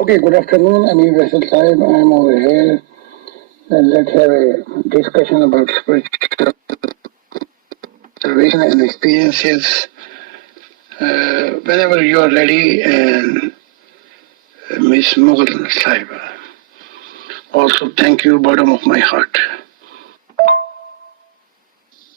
Okay, good afternoon. Amir Rasul Saib. I'm over here. Let's have a discussion about spiritual observation and experiences. Whenever you are ready, and Miss Mughal Saib. Also, thank you, bottom of my heart.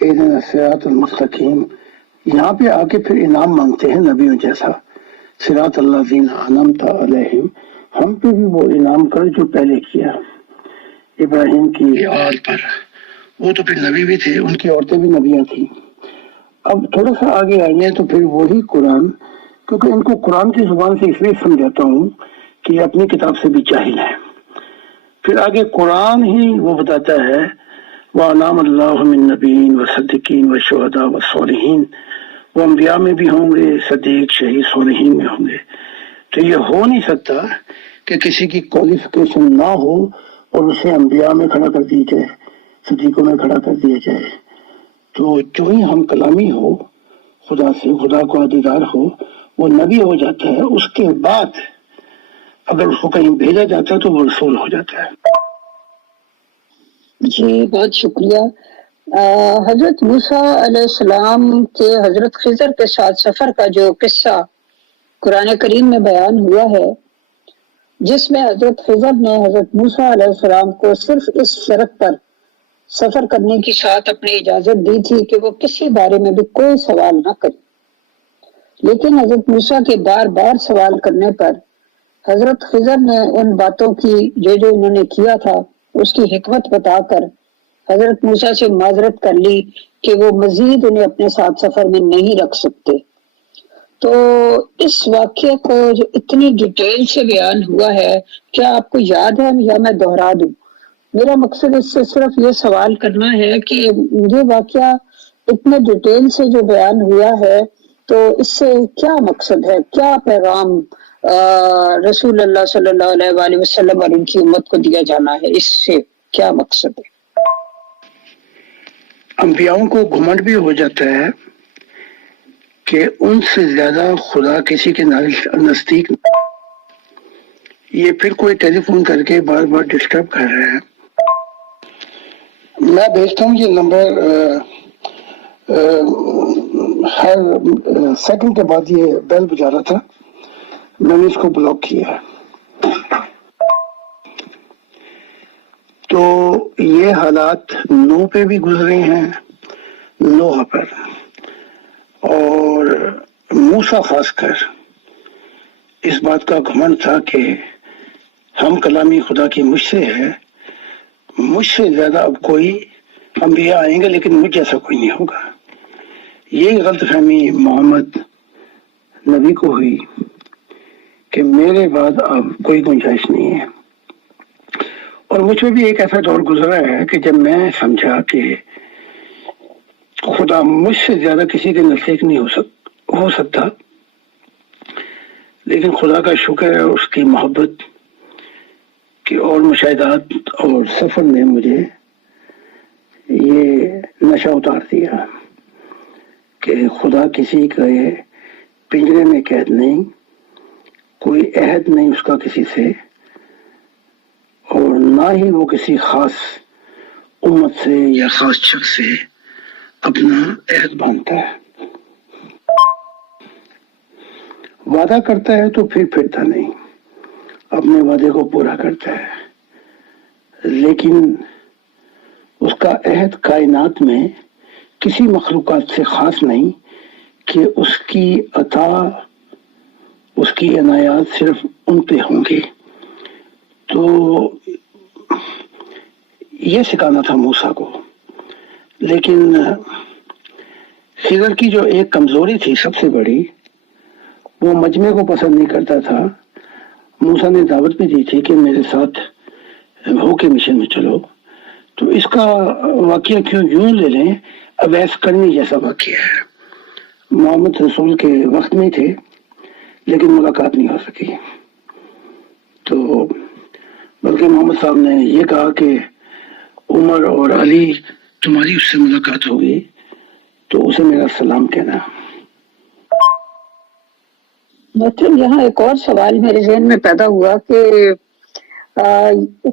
اہدنا الصراط المستقیم، یہاں پہ آ کے پھر انعام مانگتے ہیں نبیوں جیسا، صراط الذین انعمت علیہم، ہم پہ بھی وہ انعام کر جو پہلے کیا ابراہیم کی آل پر، وہ تو پھر نبی بھی تھے، ان کی عورتیں بھی نبیاں تھیں۔ اب تھوڑا سا آگے آئیے تو پھر وہی قرآن، کیونکہ ان کو قرآن کی زبان سے اس لیے سمجھاتا ہوں کہ یہ اپنی کتاب سے بھی جاہل ہے۔ پھر آگے قرآن ہی وہ بتاتا ہے وَأَنْعَمَ اللَّهُ مِن نَبِيٍّ وَصِدِّقِينَ وَشُهَدَاءَ وَالصَّالِحِينَ، وہ انبیاء میں بھی ہوں گے، صدیق شہید صالحین میں ہوں گے۔ تو یہ ہو نہیں سکتا کہ کسی کی کوالیفیکیشن نہ ہو اور اسے انبیاء میں کھڑا کر دی جائے، صدیقوں میں کھڑا کر دیا جائے۔ تو جو ہی ہم کلامی ہو خدا سے، خدا کو عہدیدار ہو، وہ نبی ہو جاتا ہے، اس کے بعد اگر اس کو کہیں بھیجا جاتا ہے تو وہ رسول ہو جاتا ہے۔ جی بہت شکریہ۔ حضرت موسیٰ علیہ السلام کے حضرت خضر کے ساتھ سفر کا جو قصہ قرآن کریم میں بیان ہوا ہے، جس میں حضرت خضر نے حضرت موسیٰ علیہ السلام کو صرف اس شرط پر سفر کرنے کی ساتھ اپنی اجازت دی تھی کہ وہ کسی بارے میں بھی کوئی سوال نہ کرے، لیکن حضرت موسیٰ کے بار بار سوال کرنے پر حضرت خضر نے ان باتوں کی جو انہوں نے کیا تھا اس کی حکمت بتا کر حضرت موسیٰ سے معذرت کر لی کہ وہ مزید انہیں اپنے ساتھ سفر میں نہیں رکھ سکتے۔ تو اس واقعے کو جو اتنی ڈیٹیل سے بیان ہوا ہے، کیا آپ کو یاد ہے یا میں دہرا دوں؟ میرا مقصد اس سے صرف یہ سوال کرنا ہے کہ یہ واقعہ اتنے ڈیٹیل سے جو بیان ہوا ہے، تو اس سے کیا مقصد ہے، کیا پیغام رسول اللہ صلی اللہ علیہ وآلہ وسلم اور ان کی امت کو دیا جانا ہے، اس سے کیا مقصد ہے؟ انبیاؤں کو گھمنڈ بھی ہو جاتا ہے کہ ان سے زیادہ خدا کسی کے نزدیک، یہ پھر کوئی ٹیلی فون کر کے بار بار ڈسٹرب کر رہے ہیں۔ میں بھیجتا ہوں یہ نمبر، ہر سیکنڈ کے بعد یہ بیل بجا رہا تھا، میں نے اس کو بلاک کیا۔ تو یہ حالات نوح پہ بھی گزرے ہیں، نوح پر، اور موسیٰ خاص کر اس بات کا گھمنڈ تھا کہ ہم کلامی خدا کی مجھ سے ہے، مجھ سے زیادہ اب کوئی انبیاء آئیں گے لیکن مجھ جیسا کوئی نہیں ہوگا۔ یہ غلط فہمی محمد نبی کو ہوئی کہ میرے بعد اب کوئی گنجائش نہیں ہے۔ اور مجھ میں بھی ایک ایسا دور گزرا ہے کہ جب میں سمجھا کہ خدا مجھ سے زیادہ کسی کے نزدیک نہیں ہو سکتا، لیکن خدا کا شکر ہے اس کی محبت کی اور مشاہدات اور سفر نے مجھے یہ نشہ اتار دیا کہ خدا کسی کے پنجرے میں قید نہیں، کوئی عہد نہیں اس کا کسی سے، اور نہ ہی وہ کسی خاص امت سے یا خاص شخص سے اپنا عہد باندھتا ہے۔ وعدہ کرتا ہے تو پھر پھرتا نہیں، اپنے وعدے کو پورا کرتا ہے، لیکن اس کا عہد کائنات میں کسی مخلوقات سے خاص نہیں کہ اس کی عطا، اس کی عنایات صرف ان پہ ہوں گی۔ تو یہ سکھانا تھا موسیٰ کو، لیکن خضر کی جو ایک کمزوری تھی سب سے بڑی، وہ مجمع کو پسند نہیں کرتا تھا۔ موسیٰ نے دعوت بھی دی تھی کہ میرے ساتھ ہو کے مشن میں چلو، تو اس کا واقعہ کیوں یوں لے لیں، اویس کرنی جیسا واقعہ ہے۔ محمد رسول کے وقت میں تھے لیکن ملاقات نہیں ہو سکی، تو بلکہ محمد صاحب نے یہ کہا کہ عمر اور علی تمہاری اس سے ملاقات ہوگی تو اسے میرا سلام کہنا۔ مطلب یہاں ایک اور سوال میرے ذہن میں پیدا ہوا کہ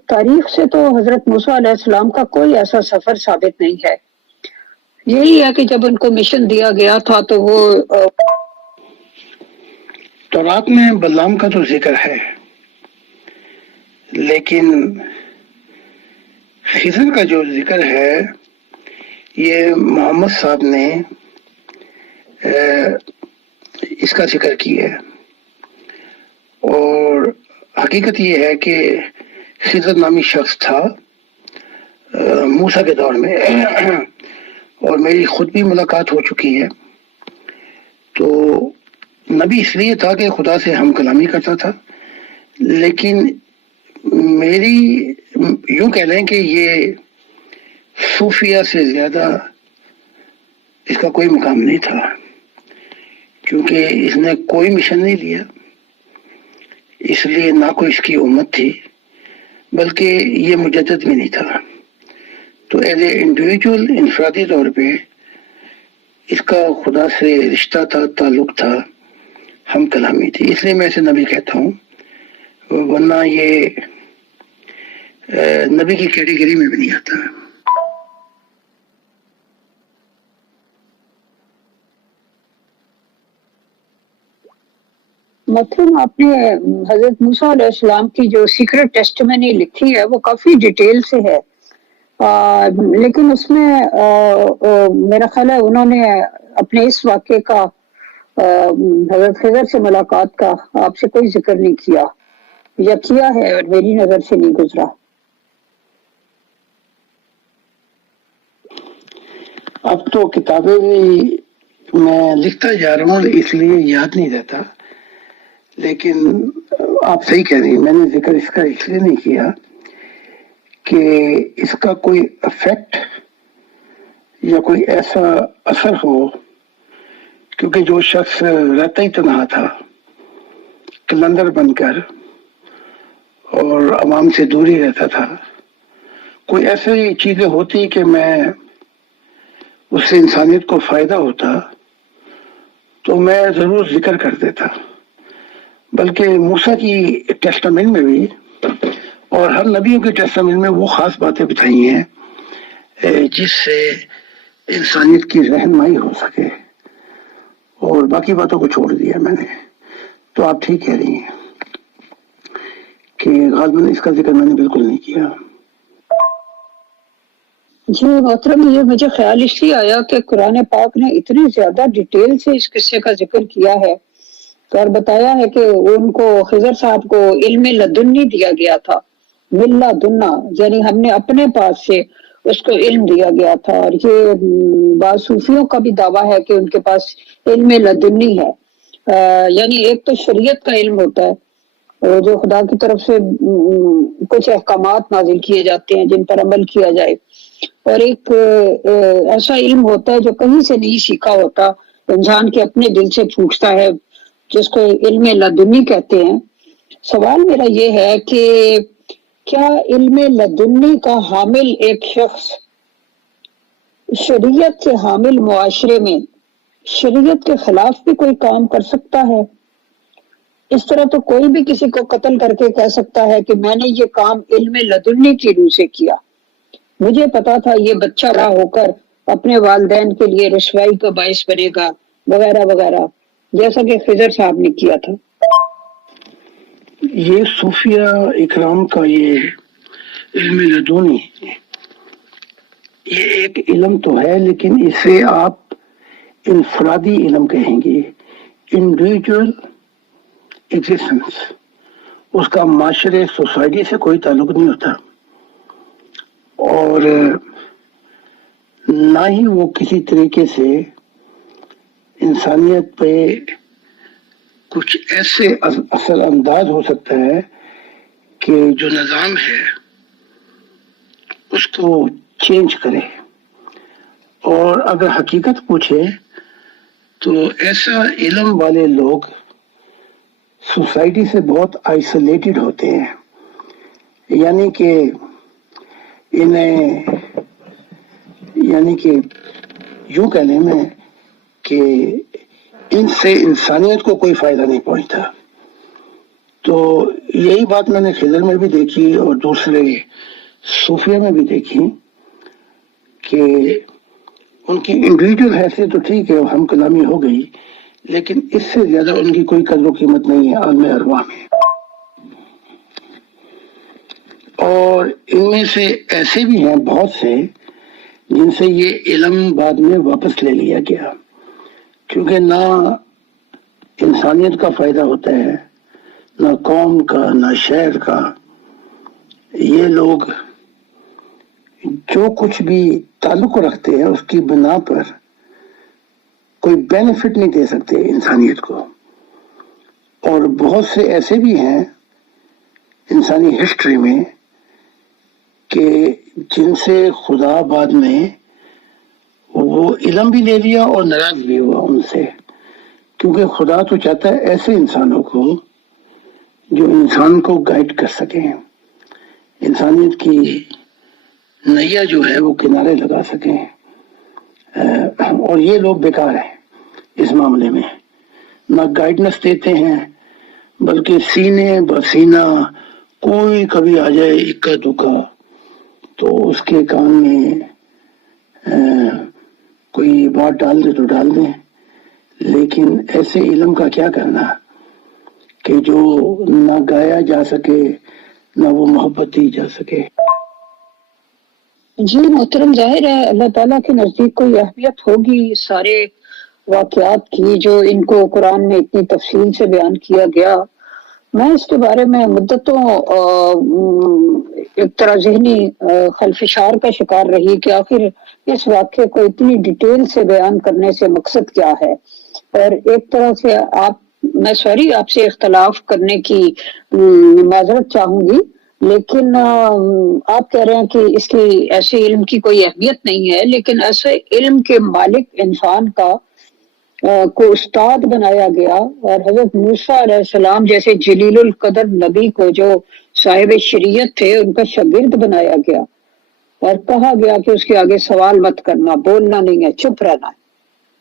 تاریخ سے تو حضرت موسیٰ علیہ السلام کا کوئی ایسا سفر ثابت نہیں ہے، یہی ہے کہ جب ان کو مشن دیا گیا تھا تو وہ تورات میں بلعام کا تو ذکر ہے، لیکن خضر کا جو ذکر ہے یہ محمد صاحب نے اس کا ذکر کیا ہے، اور حقیقت یہ ہے کہ خضر نامی شخص تھا موسیٰ کے دور میں، اور میری خود بھی ملاقات ہو چکی ہے۔ تو نبی اس لیے تھا کہ خدا سے ہم کلامی کرتا تھا، لیکن میری یوں کہہ لیں کہ یہ صوفیہ سے زیادہ اس کا کوئی مقام نہیں تھا، کیونکہ اس نے کوئی مشن نہیں لیا، اس لیے نہ کوئی اس کی امت تھی، بلکہ یہ مجدد بھی نہیں تھا۔ تو ایز اے انڈیویجول انفرادی طور پہ اس کا خدا سے رشتہ تھا، تعلق تھا، ہم کلامی تھی، اس لیے میں اسے نبی کہتا ہوں، ورنہ یہ نبی کی کیٹیگری میں بھی نہیں آتا۔ مطلب آپ نے حضرت موسیٰ علیہ السلام کی جو سیکرٹ ٹیسٹمنی لکھی ہے وہ کافی ڈیٹیل سے ہے، لیکن اس میں میرا خیال ہے انہوں نے اپنے اس واقعے کا، حضرت خضر سے ملاقات کا آپ سے کوئی ذکر نہیں کیا، یا کیا ہے اور میری نظر سے نہیں گزرا۔ اب تو کتابیں بھی میں لکھتا جا رہا ہوں، اس لیے یاد نہیں رہتا، لیکن آپ صحیح کہہ رہی ہیں، میں نے ذکر اس کا اس لیے نہیں کیا کہ اس کا کوئی افیکٹ یا کوئی ایسا اثر ہو، کیونکہ جو شخص رہتا ہی تنہا تھا، کلندر بن کر، اور عوام سے دوری رہتا تھا، کوئی ایسی چیزیں ہوتی کہ میں اس سے انسانیت کو فائدہ ہوتا تو میں ضرور ذکر کر دیتا۔ بلکہ موسیٰ کی ٹیسٹامنٹ میں بھی اور ہر نبیوں کی ٹیسٹامنٹ میں وہ خاص باتیں بتائی ہیں جس سے انسانیت کی رہنمائی ہو سکے، اور باقی باتوں کو چھوڑ دیا میں نے۔ تو آپ ٹھیک کہہ رہی ہیں کہ غالباً اس کا ذکر میں نے بالکل نہیں کیا۔ جی محترم، یہ مجھے خیال اس لیے آیا کہ قرآن پاک نے اتنی زیادہ ڈیٹیل سے اس قصے کا ذکر کیا ہے اور بتایا ہے کہ ان کو خضر صاحب کو علم لدنی دیا گیا تھا، من لدنا، یعنی ہم نے اپنے پاس سے اس کو علم دیا گیا تھا، اور یہ بعض صوفیوں کا بھی دعویٰ ہے کہ ان کے پاس علم لدنی ہے، یعنی ایک تو شریعت کا علم ہوتا ہے جو خدا کی طرف سے کچھ احکامات نازل کیے جاتے ہیں جن پر عمل کیا جائے، اور ایک ایسا علم ہوتا ہے جو کہیں سے نہیں سیکھا ہوتا، انسان کے اپنے دل سے پوچھتا ہے، جس کو علم لدنی کہتے ہیں۔ سوال میرا یہ ہے کہ کیا علم لدنی کا حامل ایک شخص شریعت کے حامل معاشرے میں شریعت کے خلاف بھی کوئی کام کر سکتا ہے؟ اس طرح تو کوئی بھی کسی کو قتل کر کے کہہ سکتا ہے کہ میں نے یہ کام علم لدنی کی روح سے کیا، مجھے پتا تھا یہ بچہ بڑا ہو کر اپنے والدین کے لیے رسوائی کا باعث بنے گا، وغیرہ وغیرہ، جیسا کہ خضر صاحب نے کیا تھا۔ یہ صوفیہ اکرام کا یہ علم لدنی یہ ایک علم تو ہے، لیکن اسے آپ انفرادی علم کہیں گے، انڈیویجول ایگزسٹنس، اس کا معاشرے سوسائٹی سے کوئی تعلق نہیں ہوتا، اور نہ ہی وہ کسی طریقے سے انسانیت پہ کچھ ایسے اثر انداز ہو سکتا ہے کہ جو نظام ہے اس کو چینج کرے۔ اور اگر حقیقت پوچھے تو ایسا علم والے لوگ سوسائٹی سے بہت آئسولیٹڈ ہوتے ہیں، یعنی کہ یوں کہہ لیں میں کہ ان سے انسانیت کو کوئی فائدہ نہیں پہنچتا۔ تو یہی بات میں نے خضر میں بھی دیکھی اور دوسرے صوفیہ میں بھی دیکھی کہ ان کی انڈیویجول حیثیت تو ٹھیک ہے، ہم کلامی ہو گئی، لیکن اس سے زیادہ ان کی کوئی قدر و قیمت نہیں ہے عالم ارواح میں۔ اور ان میں سے ایسے بھی ہیں بہت سے جن سے یہ علم بعد میں واپس لے لیا گیا، کیونکہ نہ انسانیت کا فائدہ ہوتا ہے، نہ قوم کا، نہ شہر کا۔ یہ لوگ جو کچھ بھی تعلق رکھتے ہیں اس کی بنا پر کوئی بینیفٹ نہیں دے سکتے انسانیت کو۔ اور بہت سے ایسے بھی ہیں انسانی ہسٹری میں کہ جن سے خدا بعد میں وہ علم بھی لے لیا اور ناراض بھی ہوا ان سے، کیونکہ خدا تو چاہتا ہے ایسے انسانوں کو جو انسان کو گائیڈ کر سکیں، انسانیت کی نیا جو ہے وہ کنارے لگا سکیں۔ اور یہ لوگ بیکار ہیں اس معاملے میں، نہ گائیڈنس دیتے ہیں بلکہ سینے بسینہ کوئی کبھی آ جائے اکا دکا تو اس کے کان میں کوئی بات ڈال دے تو ڈال دیں، لیکن ایسے علم کا کیا کرنا کہ جو نہ گایا جا سکے نہ وہ محبت دی جا سکے۔ جی محترم، ظاہر ہے اللہ تعالیٰ کے نزدیک کوئی اہمیت ہوگی سارے واقعات کی جو ان کو قرآن میں اتنی تفصیل سے بیان کیا گیا۔ میں اس کے بارے میں مدتوں ایک طرح ذہنی خلفشار کا شکار رہی کہ آخر اس واقعے کو اتنی ڈیٹیل سے بیان کرنے سے مقصد کیا ہے۔ اور ایک طرح سے میں آپ سے اختلاف کرنے کی معذرت چاہوں گی، لیکن آپ کہہ رہے ہیں کہ اس کی ایسے علم کی کوئی اہمیت نہیں ہے، لیکن ایسے علم کے مالک انسان کو استاد بنایا گیا، اور حضرت موسیٰ علیہ السلام جیسے جلیل القدر نبی کو جو صاحب شریعت تھے ان کا شاگرد بنایا گیا، اور کہا گیا کہ اس کے آگے سوال مت کرنا، بولنا نہیں ہے، چپ رہنا ہے۔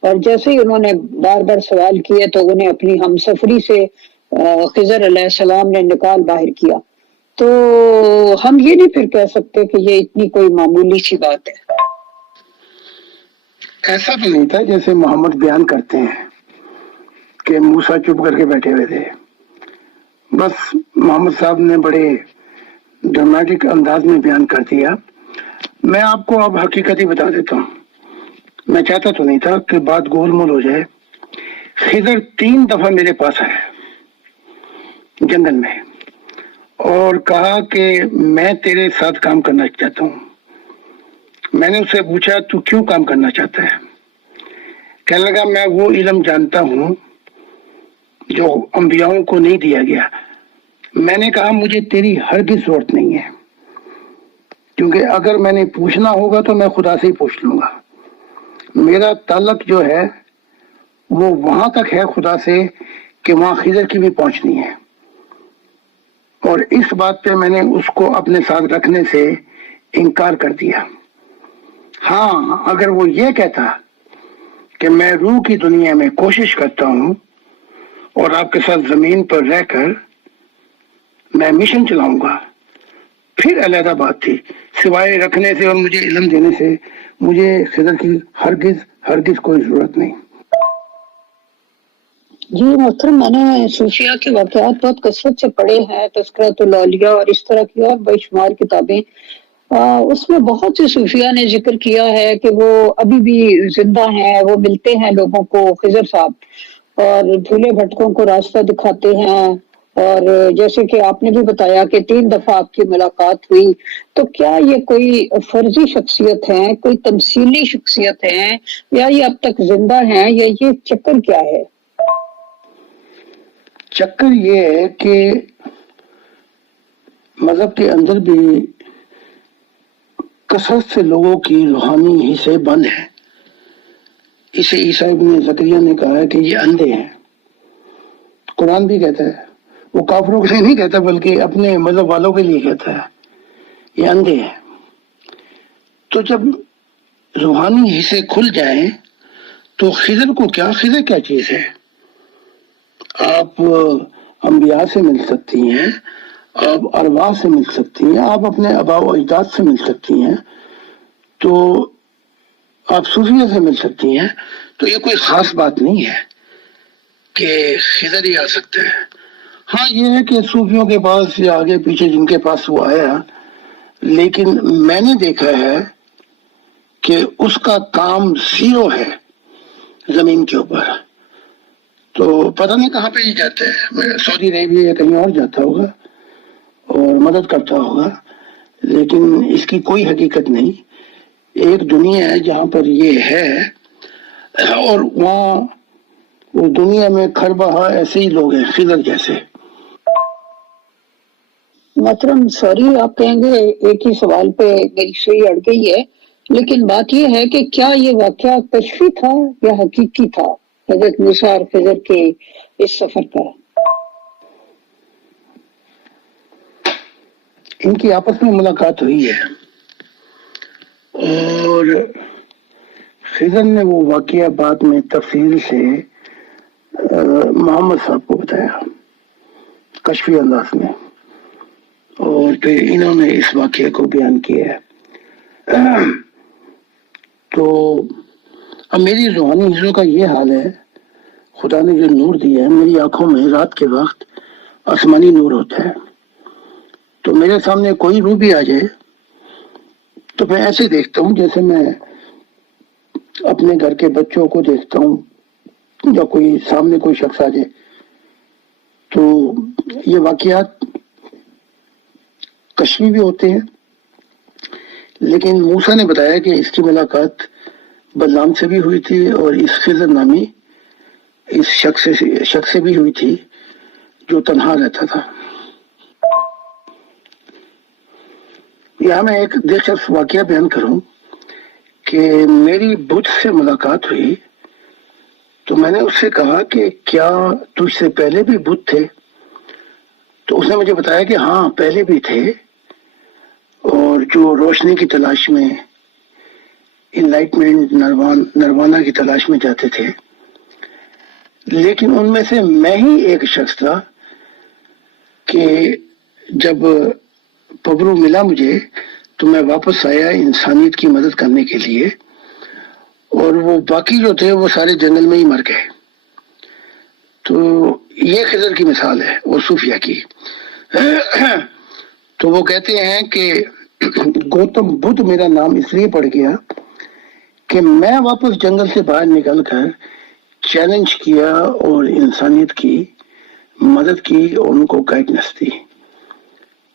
اور جیسے ہی انہوں نے بار بار سوال کیے تو انہیں اپنی ہم سفری سے خضر علیہ السلام نے نکال باہر کیا۔ تو ہم یہ نہیں پھر کہہ سکتے کہ یہ اتنی کوئی معمولی سی بات ہے۔ ایسا تو نہیں تھا جیسے محمد بیان کرتے ہیں کہ موسیٰ چپ کر کے بیٹھے ہوئے تھے۔ بس محمد صاحب نے بڑے ڈرامٹک انداز میں بیان کر دیا۔ میں آپ کو اب حقیقت ہی بتا دیتا ہوں، میں چاہتا تو نہیں تھا کہ بات گول مول ہو جائے۔ خضر 3 دفعہ میرے پاس آیا جنگل میں اور کہا کہ میں تیرے ساتھ کام کرنا چاہتا ہوں۔ میں نے اسے پوچھا تو کیوں کام کرنا چاہتا ہے؟ کہنے لگا میں وہ علم جانتا ہوں جو انبیاؤں کو نہیں دیا گیا۔ میں نے کہا مجھے تیری ہرگز ضرورت نہیں ہے، کیونکہ اگر میں نے پوچھنا ہوگا تو میں خدا سے ہی پوچھ لوں گا۔ میرا تعلق جو ہے وہ وہاں تک ہے خدا سے کہ وہاں خضر کی بھی پہنچنی ہے، اور اس بات پہ میں نے اس کو اپنے ساتھ رکھنے سے انکار کر دیا۔ ہاں اگر وہ یہ کہتا کہ میں روح کی دنیا میں کوشش کرتا ہوں اور آپ کے ساتھ زمین پر رہ کر میں مشن چلاؤں گا، پھر علیحدہ بات تھی۔ سوائے رکھنے سے اور مجھے علم دینے سے مجھے خضر کی ہرگز کوئی ضرورت نہیں۔ جی محترم، میں نے صوفیہ کے واقعات بہت کثرت سے پڑھے ہیں، تذکرۃ الاولیاء اور اس طرح کی اور بے شمار کتابیں۔ اس میں بہت سے صوفیہ نے ذکر کیا ہے کہ وہ ابھی بھی زندہ ہیں، وہ ملتے ہیں لوگوں کو، خضر صاحب، اور بھولے بھٹکوں کو راستہ دکھاتے ہیں۔ اور جیسے کہ آپ نے بھی بتایا کہ 3 دفعہ آپ کی ملاقات ہوئی، تو کیا یہ کوئی فرضی شخصیت ہے، کوئی تمثیلی شخصیت ہے، یا یہ اب تک زندہ ہیں، یا یہ چکر کیا ہے؟ چکر یہ ہے کہ مذہب کے اندر بھی کثرت سے لوگوں کی روحانی حصے بند ہیں۔ اسے عیسیٰ ابن زکریا نے کہا ہے کہ یہ اندھے ہیں۔ قرآن بھی کہتا ہے، وہ کافروں کے لیے نہیں کہتا بلکہ اپنے مذہب والوں کے لیے کہتا ہے، یہ اندھے ہیں۔ تو جب روحانی حصے کھل جائیں تو خضر کو کیا، خضر کیا چیز ہے؟ آپ انبیاء سے مل سکتی ہیں، آپ ارواح سے مل سکتی ہیں، آپ اپنے آباء و اجداد سے مل سکتی ہیں، تو آپ صوفیہ سے مل سکتی ہیں۔ تو یہ کوئی خاص بات نہیں ہے کہ خضر ہی آ سکتا ہے۔ ہاں یہ ہے کہ صوفیوں کے پاس یا آگے پیچھے جن کے پاس وہ آیا، لیکن میں نے دیکھا ہے کہ اس کا کام زیرو ہے زمین کے اوپر، تو پتہ نہیں کہاں پہ یہ جاتا ہے، سعودی عربیہ یا کہیں اور جاتا ہوگا اور مدد کرتا ہوگا، لیکن اس کی کوئی حقیقت نہیں۔ ایک دنیا ہے جہاں پر یہ ہے، اور وہاں وہ دنیا میں کھربہا ایسے ہی لوگ ہیں خضر جیسے۔ محترم سوری آپ کہیں گے ایک ہی سوال پہ میری سوئی اڑ گئی ہے، لیکن بات یہ ہے کہ کیا یہ واقعہ کشفی تھا یا حقیقی تھا حضرت موسیٰ اور خضر کے اس سفر کا؟ ان کی آپس میں ملاقات ہوئی ہے اور خضر نے وہ واقعہ بعد میں تفصیل سے محمد صاحب کو بتایا کشفی انداز میں، اور پھر انہوں نے اس واقعے کو بیان کیا ہے۔ تو اب میری روحانی حصوں کا یہ حال ہے، خدا نے جو نور دیا ہے میری آنکھوں میں رات کے وقت آسمانی نور ہوتا ہے، تو میرے سامنے کوئی روح بھی آ جائے تو میں ایسے دیکھتا ہوں جیسے میں اپنے گھر کے بچوں کو دیکھتا ہوں، یا کوئی سامنے کوئی شخص آ جائے۔ تو یہ واقعات کشفی بھی ہوتے ہیں، لیکن موسیٰ نے بتایا کہ اس کی ملاقات بلعام سے بھی ہوئی تھی اور اس خضر نامی اس شخص سے بھی ہوئی تھی جو تنہا رہتا تھا۔ یہاں میں ایک دلچسپ واقعہ بیان کروں کہ میری بدھ سے ملاقات ہوئی تو میں نے اس سے کہا کہ کیا تجھ سے پہلے بھی بدھ تھے؟ تو اس نے مجھے بتایا کہ ہاں پہلے بھی تھے، اور جو روشنی کی تلاش میں، انلائٹمنٹ، نروانا کی تلاش میں جاتے تھے، لیکن ان میں سے میں ہی ایک شخص تھا کہ جب پبرو ملا مجھے تو میں واپس آیا انسانیت کی مدد کرنے کے لیے، اور وہ باقی جو تھے وہ سارے جنگل میں ہی مر گئے۔ تو یہ خضر کی مثال ہے اور صوفیہ کی۔ تو وہ کہتے ہیں کہ گوتم بدھ میرا نام اس لیے پڑ گیا کہ میں واپس جنگل سے باہر نکل کر چیلنج کیا اور انسانیت کی مدد کی اور ان کو گائیڈنس دی۔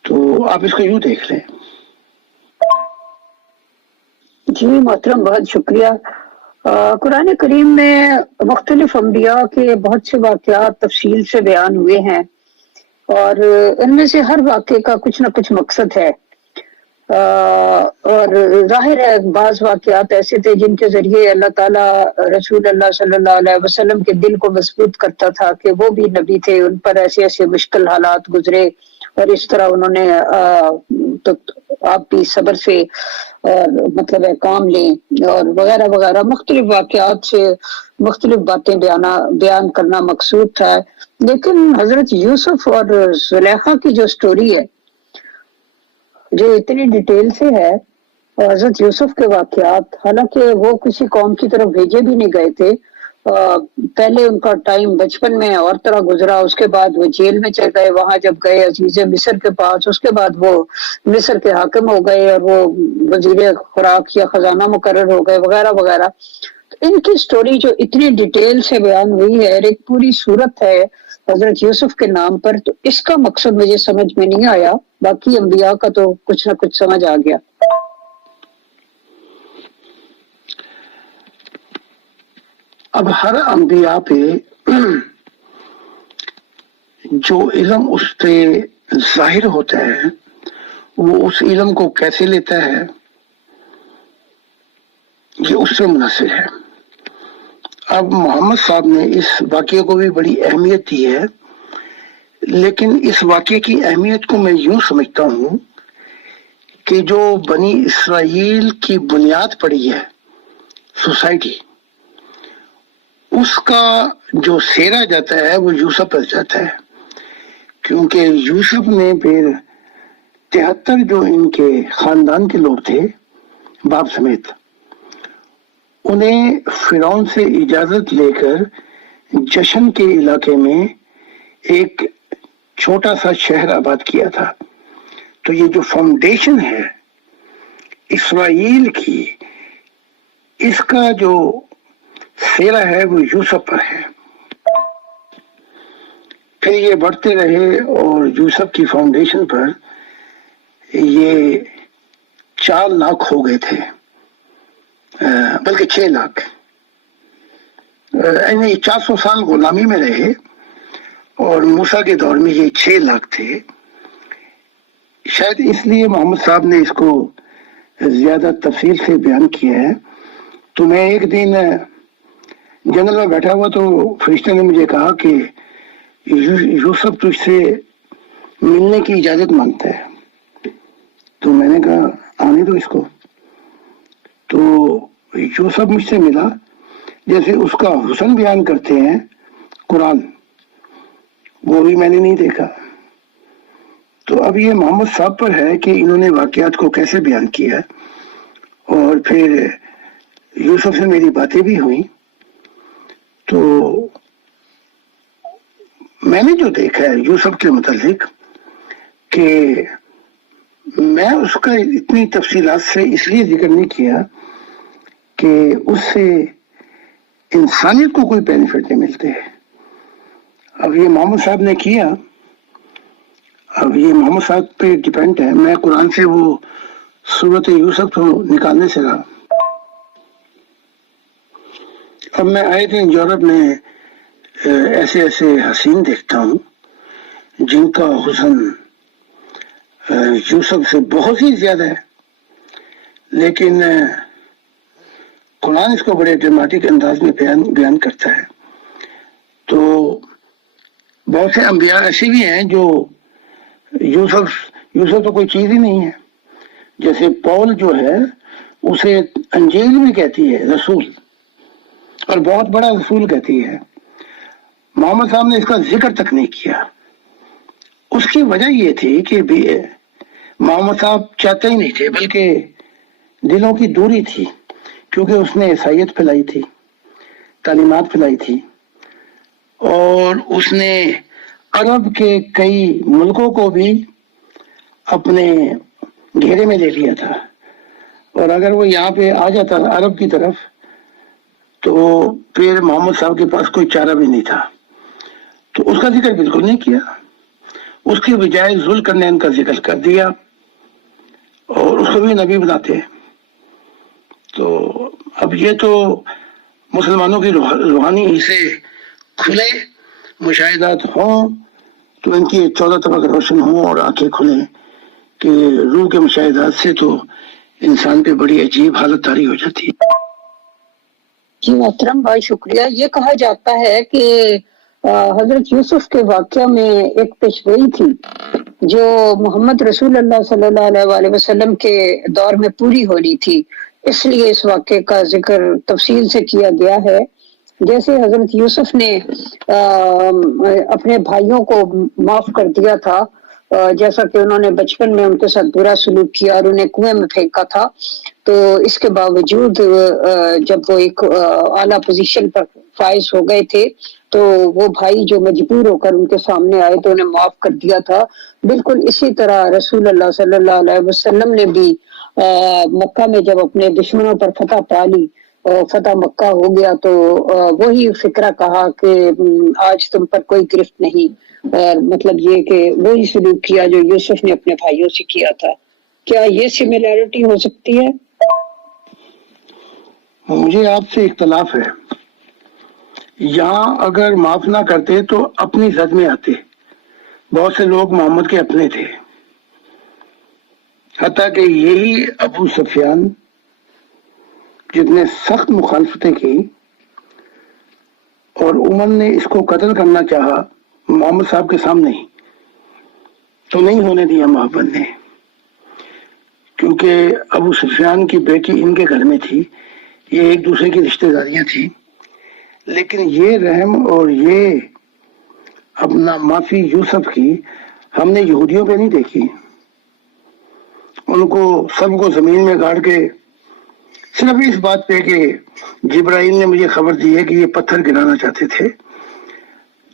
تو آپ اس کو یوں دیکھ لیں۔ جی محترم بہت شکریہ۔ قرآن کریم میں مختلف انبیاء کے بہت سے واقعات تفصیل سے بیان ہوئے ہیں، اور ان میں سے ہر واقعے کا کچھ نہ کچھ مقصد ہے، اور ظاہر ہے بعض واقعات ایسے تھے جن کے ذریعے اللہ تعالیٰ رسول اللہ صلی اللہ علیہ وسلم کے دل کو مضبوط کرتا تھا کہ وہ بھی نبی تھے، ان پر ایسے ایسے مشکل حالات گزرے اور اس طرح انہوں نے تو آپ بھی صبر سے مطلب ہے کام لیں اور وغیرہ وغیرہ، مختلف واقعات سے مختلف باتیں بیان کرنا مقصود تھا۔ لیکن حضرت یوسف اور زلیخا کی جو سٹوری ہے جو اتنی ڈیٹیل سے ہے، حضرت یوسف کے واقعات، حالانکہ وہ کسی قوم کی طرف بھیجے بھی نہیں گئے تھے، پہلے ان کا ٹائم بچپن میں اور طرح گزرا، اس کے بعد وہ جیل میں چل گئے، وہاں جب گئے عزیز مصر کے پاس، اس کے بعد وہ مصر کے حاکم ہو گئے اور وہ وزیر خوراک یا خزانہ مقرر ہو گئے وغیرہ وغیرہ۔ ان کی سٹوری جو اتنی ڈیٹیل سے بیان ہوئی ہے، ایک پوری صورت ہے حضرت یوسف کے نام پر، تو اس کا مقصد مجھے سمجھ میں نہیں آیا، باقی انبیاء کا تو کچھ نہ کچھ سمجھ آ گیا۔ اب ہر انبیاء پہ جو علم اس پہ ظاہر ہوتا ہے وہ اس علم کو کیسے لیتا ہے یہ اس سے منحصر ہے۔ اب محمد صاحب نے اس واقعے کو بھی بڑی اہمیت دی ہے، لیکن اس واقعے کی اہمیت کو میں یوں سمجھتا ہوں کہ جو بنی اسرائیل کی بنیاد پڑی ہے سوسائٹی، اس کا جو سیرا جاتا ہے وہ یوسف پر جاتا ہے، کیونکہ یوسف نے پھر 73 جو ان کے خاندان کے لوگ تھے باپ سمیت، انہیں فرعون سے اجازت لے کر جشن کے علاقے میں ایک چھوٹا سا شہر آباد کیا تھا۔ تو یہ جو فاؤنڈیشن ہے اسرائیل کی اس کا جو سیرا ہے وہ یوسف پر ہے. پھر یہ بڑھتے رہے اور یوسف کی فاؤنڈیشن پر یہ 4 لاکھ ہو گئے تھے، بلکہ 6 لاکھ. یعنی 400 سال غلامی میں رہے اور موسیٰ کے دور میں یہ 6 لاکھ تھے. شاید اس لیے محمد صاحب نے اس کو زیادہ تفصیل سے بیان کیا ہے. تو میں ایک دن جنگل میں بیٹھا ہوا تو فرشتے نے مجھے کہا کہ یوسف تجھ سے ملنے کی اجازت مانگتا ہے. تو میں نے کہا آنے دو اس کو. تو یوسف مجھ سے ملا، جیسے اس کا حسن بیان کرتے ہیں قرآن، وہ بھی میں نے نہیں دیکھا. تو اب یہ محمد صاحب پر ہے کہ انہوں نے واقعات کو کیسے بیان کیا. اور پھر یوسف سے میری باتیں بھی ہوئیں. تو میں نے جو دیکھا ہے یوسف کے متعلق کہ میں اس کا اتنی تفصیلات سے اس لیے ذکر نہیں کیا کہ اس سے انسانیت کو کوئی بینیفٹ نہیں ملتے. اب یہ محمد صاحب نے کیا، اب یہ محمد صاحب پہ ڈیپینڈ ہے. میں قرآن سے وہ صورت یوسف کو نکالنے سے رہا. اب میں آئے دن یورپ میں ایسے ایسے حسین دیکھتا ہوں جن کا حسن یوسف سے بہت ہی زیادہ ہے، لیکن قرآن اس کو بڑے ڈراماٹک انداز میں بیان کرتا ہے. تو بہت سے انبیاء ایسے بھی ہیں جو یوسف تو کوئی چیز ہی نہیں ہے. جیسے پول جو ہے اسے انجیل بھی کہتی ہے رسول، اور بہت بڑا رسول کہتی ہے. محمد صاحب نے اس کا ذکر تک نہیں کیا. اس کی وجہ یہ تھی کہ محمد صاحب چاہتے ہی نہیں تھے، بلکہ دلوں کی دوری تھی، کیونکہ اس نے عیسائیت پھیلائی تھی، تعلیمات پھیلائی تھی، اور اس نے عرب کے کئی ملکوں کو بھی اپنے گھیرے میں لے لیا تھا. اور اگر وہ یہاں پہ آ جاتا عرب کی طرف تو پھر محمد صاحب کے پاس کوئی چارہ بھی نہیں تھا. تو اس کا ذکر بالکل نہیں کیا. اس کی بجائے ذوالقرنین کا ذکر کر دیا اور اس کو بھی نبی بناتے ہیں. تو اب یہ تو مسلمانوں کی روحانی سے کھلے مشاہدات ہوں تو ان کی 14 طبق روشن ہوں اور آنکھیں کھلیں کہ روح کے مشاہدات سے تو انسان پہ بڑی عجیب حالت طاری ہو جاتی ہے. جی محترم بھائی شکریہ. یہ کہا جاتا ہے کہ حضرت یوسف کے واقعہ میں ایک پیشگوئی تھی جو محمد رسول اللہ صلی اللہ علیہ وسلم کے دور میں پوری ہونی تھی، اس لیے اس واقعے کا ذکر تفصیل سے کیا گیا ہے. جیسے حضرت یوسف نے اپنے بھائیوں کو معاف کر دیا تھا، جیسا کہ انہوں نے بچپن میں ان کے ساتھ برا سلوک کیا اور انہیں کنویں میں پھینکا تھا، تو اس کے باوجود جب وہ ایک اعلیٰ پوزیشن پر فائز ہو گئے تھے تو وہ بھائی جو مجبور ہو کر ان کے سامنے آئے تو انہیں معاف کر دیا تھا. بالکل اسی طرح رسول اللہ صلی اللہ علیہ وسلم نے بھی مکہ میں جب اپنے دشمنوں پر فتح پا لی، فتح مکہ ہو گیا، تو وہی فکرہ کہا کہ آج تم پر کوئی گرفت نہیں، اور مطلب یہ کہ وہی سلوک کیا جو یوسف نے اپنے بھائیوں سے کیا تھا. کیا یہ سملیرٹی ہو سکتی ہے؟ مجھے آپ سے اختلاف ہے. یہاں اگر معاف نہ کرتے تو اپنی زد میں آتے. بہت سے لوگ محمد کے اپنے تھے، حتیٰ کہ یہی ابو سفیان جتنے سخت مخالفتیں کی اور عمر نے اس کو قتل کرنا چاہا محمد صاحب کے سامنے ہی، تو نہیں ہونے دیا محمد نے، کیونکہ ابو سفیان کی بیٹی ان کے گھر میں تھی، یہ ایک دوسرے کی رشتہ داریاں تھیں. لیکن یہ رحم اور یہ اپنا معافی یوسف کی ہم نے یہودیوں پہ نہیں دیکھی. ان کو سب کو زمین میں گاڑ کے صرف اس بات پہ کہ جبرائیل نے مجھے خبر دی ہے کہ یہ پتھر گرانا چاہتے تھے.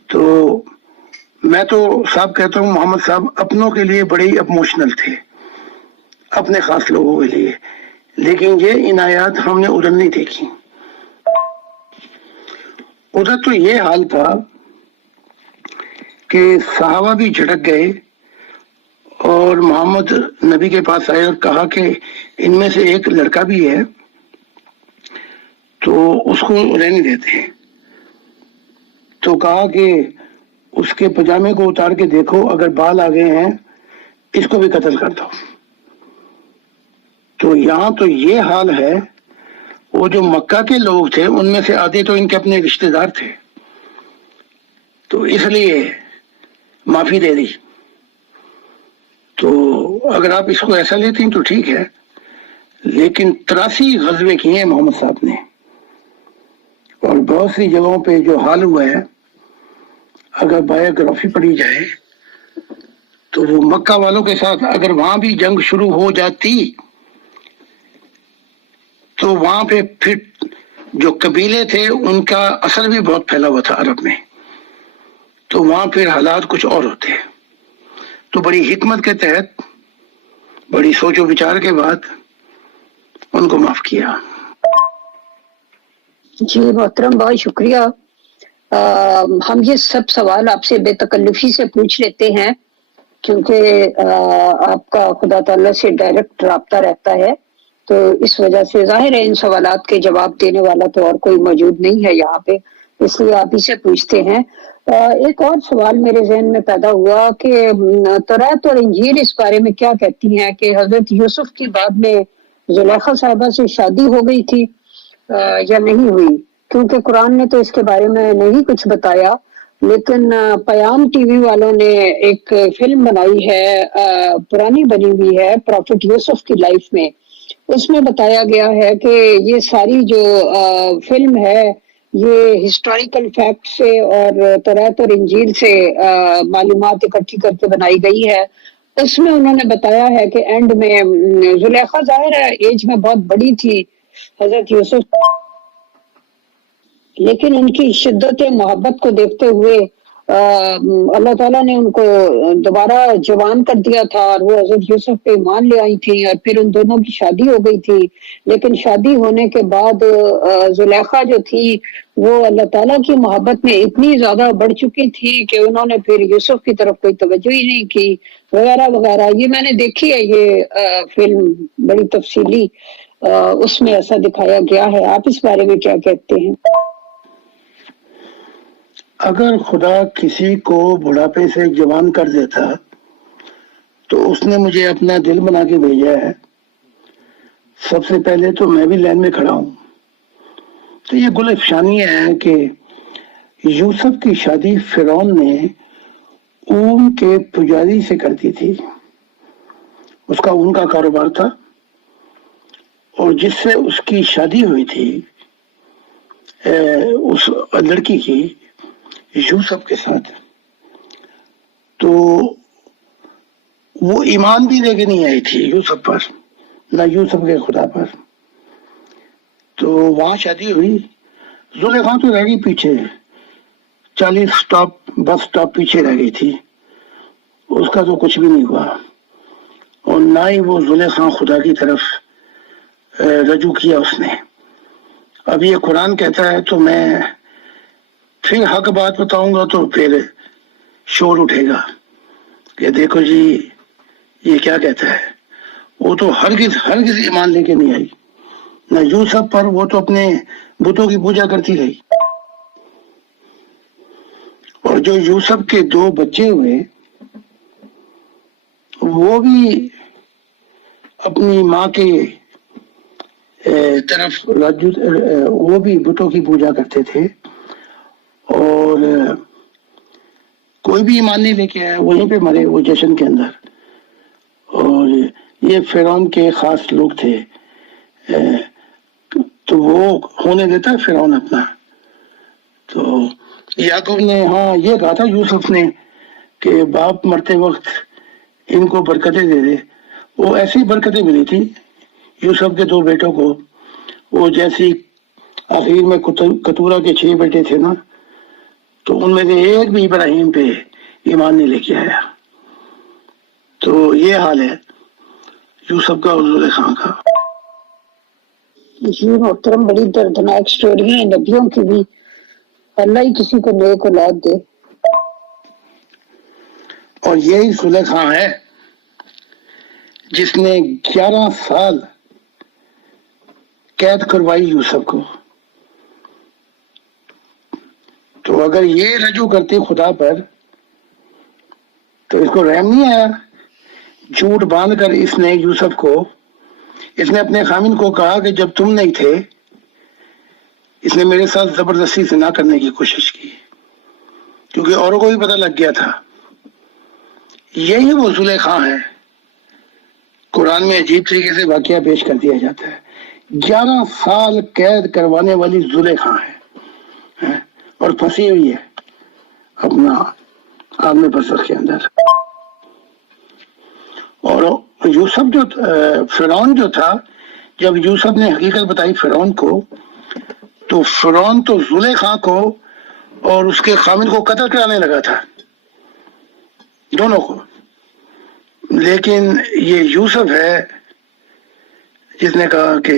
تو میں تو صاحب کہتا ہوں محمد صاحب اپنوں کے لیے بڑے ایموشنل تھے، اپنے خاص لوگوں کے لیے، لیکن یہ عنایات ہم نے ادھر نہیں دیکھی. ادھر تو یہ حال تھا کہ صحابہ بھی جھٹک گئے اور محمد نبی کے پاس آئے اور کہا کہ ان میں سے ایک لڑکا بھی ہے تو اس کو رہنے دیتے ہیں. تو کہا کہ اس کے پجامے کو اتار کے دیکھو، اگر بال آ گئے ہیں اس کو بھی قتل کر دو. تو یہاں تو یہ حال ہے، وہ جو مکہ کے لوگ تھے ان میں سے آدھے تو ان کے اپنے رشتہ دار تھے، تو اس لیے معافی دے دی. تو اگر آپ اس کو ایسا لیتے ہیں تو ٹھیک ہے، لیکن 83 غزوے کیے ہیں محمد صاحب نے، اور بہت سی جگہوں پہ جو حال ہوا ہے اگر بایوگرافی پڑھی جائے تو وہ مکہ والوں کے ساتھ اگر وہاں بھی جنگ شروع ہو جاتی تو وہاں پہ پھر جو قبیلے تھے ان کا اثر بھی بہت پھیلا ہوا تھا عرب میں، تو وہاں پھر حالات کچھ اور ہوتے ہیں. تو بڑی حکمت کے تحت، بڑی سوچ و بچار کے بعد ان کو معاف کیا. جی محترم، بہت شکریہ. ہم یہ سب سوال آپ سے بے تکلفی سے پوچھ لیتے ہیں کیونکہ آپ کا خدا تعالیٰ سے ڈائریکٹ رابطہ رہتا ہے، تو اس وجہ سے ظاہر ہے ان سوالات کے جواب دینے والا تو اور کوئی موجود نہیں ہے یہاں پہ، اس لیے آپ ہی سے پوچھتے ہیں. ایک اور سوال میرے ذہن میں پیدا ہوا کہ توراۃ اور انجیل اس بارے میں کیا کہتی ہیں کہ حضرت یوسف کی بعد میں زلیخا صاحبہ سے شادی ہو گئی تھی یا نہیں ہوئی، کیونکہ قرآن نے تو اس کے بارے میں نہیں کچھ بتایا، لیکن پیام ٹی وی والوں نے ایک فلم بنائی ہے، پرانی بنی ہوئی ہے پروفٹ یوسف کی لائف میں. اس میں بتایا گیا ہے کہ یہ ساری جو فلم ہے یہ ہسٹوریکل فیکٹ سے اور توراۃ اور انجیل سے معلومات اکٹھی کر کے بنائی گئی ہے. اس میں انہوں نے بتایا ہے کہ اینڈ میں زلیخا ظاہر ہے ایج میں بہت بڑی تھی حضرت یوسف، لیکن ان کی شدت محبت کو دیکھتے ہوئے اللہ تعالیٰ نے ان کو دوبارہ جوان کر دیا تھا اور وہ حضرت یوسف پہ ایمان لے آئی تھی اور پھر ان دونوں کی شادی ہو گئی تھی. لیکن شادی ہونے کے بعد زلیخا جو تھی وہ اللہ تعالیٰ کی محبت میں اتنی زیادہ بڑھ چکی تھی کہ انہوں نے پھر یوسف کی طرف کوئی توجہ ہی نہیں کی وغیرہ وغیرہ. یہ میں نے دیکھی ہے یہ فلم بڑی تفصیلی، اس میں ایسا دکھایا گیا ہے. آپ اس بارے میں کیا کہتے ہیں؟ اگر خدا کسی کو بڑھاپے سے جوان کر دیتا تو اس نے مجھے اپنا دل بنا کے بھیجا ہے. سب سے پہلے تو میں بھی لائن میں کھڑا ہوں. تو یہ گل افشانی ہے کہ یوسف کی شادی فرعون نے اون کے پجاری سے کر دی تھی. اس کا اون کا کاروبار تھا، اور جس سے اس کی شادی ہوئی تھی اس لڑکی کی یوسف کے ساتھ، تو وہ ایمان بھی لے کے نہیں آئی تھی یوسف پر، نہ یوسف کے خدا پر. تو وہاں شادی ہوئی. زلیخا تو رہ گئی پیچھے، 40 بس سٹاپ پیچھے رہ گئی تھی، اس کا تو کچھ بھی نہیں ہوا، اور نہ ہی وہ زلیخا خدا کی طرف رجوع کیا اس نے. اب یہ قرآن کہتا ہے تو میں پھر حق بات بتاؤں گا تو پھر شور اٹھے گا کہ دیکھو جی یہ کیا کہتا ہے. وہ تو ہرگز ایمان لے کے نہیں آئی، نہ یوسف پر، وہ تو اپنے بتوں کی پوجا کرتی رہی. اور جو یوسف کے 2 بچے ہوئے وہ بھی اپنی ماں کے طرف وہ بھی بتوں کی پوجا کرتے تھے، اور کوئی بھی ایمان نہیں لے کے آیا، وہیں پہ مرے وہ جشن کے اندر. اور یہ فرعون کے خاص لوگ تھے، تو وہ ہونے دیتا فرعون اپنا. تو یعقوب نے ہاں یہ کہا تھا یوسف نے کہ باپ مرتے وقت ان کو برکتیں دے دے. وہ ایسی برکتیں ملی تھی یوسف کے 2 بیٹوں کو، وہ جیسی آخر میں کتورا کے 6 بیٹے تھے نا، تو ان میں سے ایک بھی ابراہیم پہ ایمان نہیں لے کے آیا. تو یہ حال ہے یوسف کا اور زلیخا کا. جی محترم، بڑی دردناک سٹوری ہے نبیوں کی بھی، اللہ ہی کسی کو نیک اولاد دے۔ اور یہی زلیخا ہے جس نے 11 سال قید کروائی یوسف کو۔ تو اگر یہ رجوع کرتی خدا پر تو اس کو رحم نہیں آیا۔ جھوٹ باندھ کر اس نے یوسف کو، اس نے اپنے خامن کو کہا کہ جب تم نہیں تھے اس نے میرے ساتھ زبردستی زنا کرنے کی کوشش کی، کیونکہ اوروں کو بھی پتہ لگ گیا تھا۔ یہی وہ زلیخا ہے، قرآن میں عجیب طریقے سے واقعہ پیش کر دیا جاتا ہے۔ 11 سال قید کروانے والی زلیخا ہے اور پھنسی ہوئی ہے اپنا عالم برزخ کے اندر۔ اور یوسف جو فرعون جو تھا، جب یوسف نے حقیقت بتائی فرعون کو، تو فرعون تو زلیخا کو اور اس کے خامن کو قتل کرانے لگا تھا، دونوں کو۔ لیکن یہ یوسف ہے جس نے کہا کہ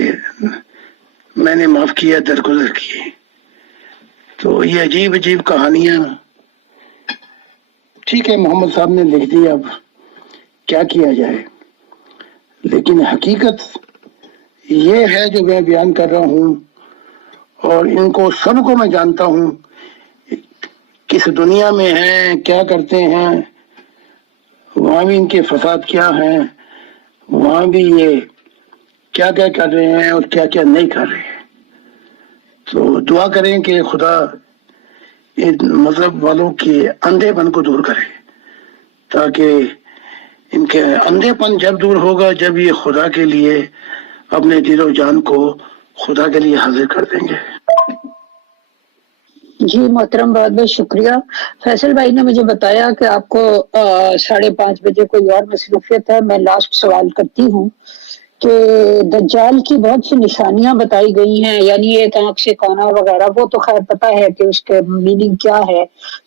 میں نے معاف کیا، درگزر کی۔ تو یہ عجیب عجیب کہانیاں، ٹھیک ہے محمد صاحب نے لکھ دی، اب کیا کیا جائے، لیکن حقیقت یہ ہے جو میں بیان کر رہا ہوں، اور ان کو سب کو میں جانتا ہوں کس دنیا میں ہیں، کیا کرتے ہیں، وہاں بھی ان کے فساد کیا ہیں، وہاں بھی یہ کیا کیا کر رہے ہیں اور کیا کیا نہیں کر رہے ہیں۔ تو دعا کریں کہ خدا ان مذہب والوں کے اندھے پن کو دور کرے، تاکہ ان کے اندھے پن جب دور ہوگا جب یہ خدا کے لیے اپنے دل و جان کو خدا کے لیے حاضر کر دیں گے۔ جی محترم، بہت بہت شکریہ۔ فیصل بھائی نے مجھے بتایا کہ آپ کو 5:30 بجے کوئی اور مصروفیت ہے۔ میں لاسٹ سوال کرتی ہوں کہ دجال کی بہت سی نشانیاں بتائی گئی ہیں، یعنی ایک آنکھ سے کونا وغیرہ، وہ تو خیر پتہ ہے کہ اس کے میننگ کیا ہے،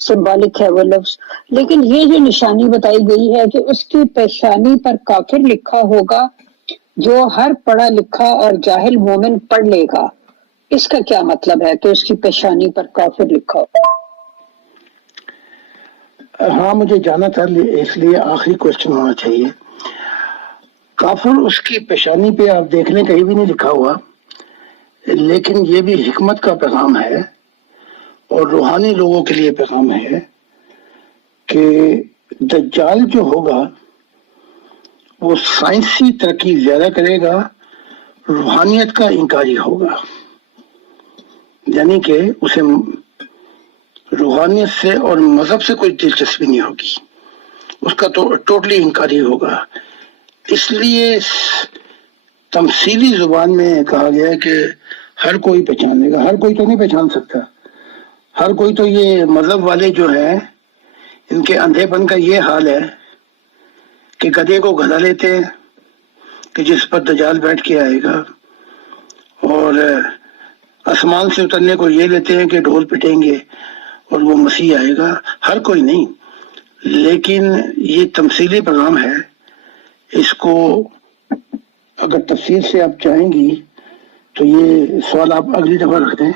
سمبولک ہے وہ لفظ، لیکن یہ جو نشانی بتائی گئی ہے کہ اس کی پیشانی پر کافر لکھا ہوگا، جو ہر پڑھا لکھا اور جاہل مومن پڑھ لے گا، اس کا کیا مطلب ہے کہ اس کی پیشانی پر کافر لکھا ہو؟ ہاں مجھے جانا تھا، اس لیے آخری کوشچن ہونا چاہیے۔ کافر اس کی پیشانی پہ آپ دیکھ لیں کہیں بھی نہیں لکھا ہوا، لیکن یہ بھی حکمت کا پیغام ہے اور روحانی لوگوں کے لیے پیغام ہے کہ دجال جو ہوگا وہ سائنسی ترقی زیادہ کرے گا، روحانیت کا انکاری ہوگا، یعنی کہ اسے روحانیت سے اور مذہب سے کوئی دلچسپی نہیں ہوگی، اس کا تو ٹوٹلی انکاری ہوگا۔ اس لیے تمثیلی زبان میں کہا گیا ہے کہ ہر کوئی پہچانے گا۔ ہر کوئی تو نہیں پہچان سکتا، ہر کوئی تو یہ مذہب والے جو ہیں ان کے اندھے پن کا یہ حال ہے کہ گدھے کو گدھا لیتے ہیں کہ جس پر دجال بیٹھ کے آئے گا، اور آسمان سے اترنے کو یہ لیتے ہیں کہ ڈھول پٹیں گے اور وہ مسیح آئے گا۔ ہر کوئی نہیں، لیکن یہ تمثیلی پیغام ہے۔ اس کو اگر تفصیل سے آپ چاہیں گی تو یہ سوال آپ اگلی دفعہ رکھ دیں،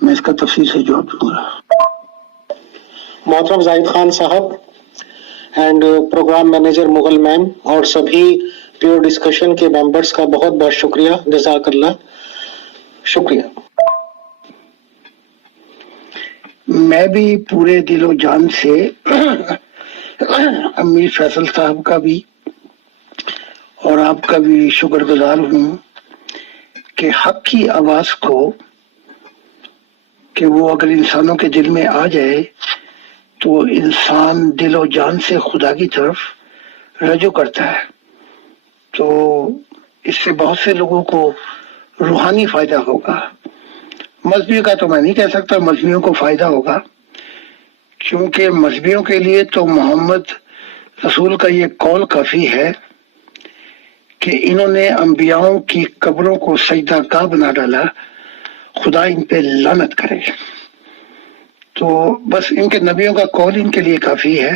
میں اس کا تفصیل سے جواب دوں گا۔ محترم زاہد خان صاحب اینڈ پروگرام مینیجر مغل میم اور سبھی پیور ڈسکشن کے ممبرس کا بہت بہت شکریہ، جزاک اللہ، شکریہ۔ میں بھی پورے دل و جان سے امیر فیصل صاحب کا بھی اور آپ کا بھی شکر گزار ہوں کہ حق کی آواز کو، کہ وہ اگر انسانوں کے دل میں آ جائے تو انسان دل و جان سے خدا کی طرف رجوع کرتا ہے۔ تو اس سے بہت سے لوگوں کو روحانی فائدہ ہوگا۔ مذہبیوں کا تو میں نہیں کہہ سکتا، مذہبیوں کو فائدہ ہوگا، کیونکہ مذہبیوں کے لیے تو محمد رسول کا یہ قول کافی ہے کہ انہوں نے انبیاؤں کی قبروں کو سجدہ گاہ بنا ڈالا، خدا ان پہ لعنت کرے۔ تو بس ان کے نبیوں کا قول ان کے لیے کافی ہے۔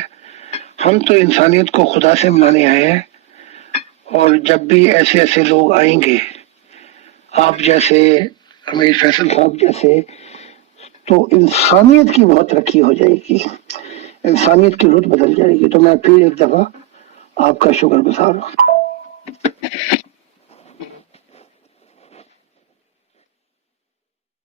ہم تو انسانیت کو خدا سے ملانے آئے ہیں، اور جب بھی ایسے ایسے لوگ آئیں گے آپ جیسے امیر فیصل صاحب جیسے، تو انسانیت کی بہت ترقی ہو جائے گی، انسانیت کی رت بدل جائے گی. تو میں پھر ایک دفعہ آپ کا شکر گزار ہوں.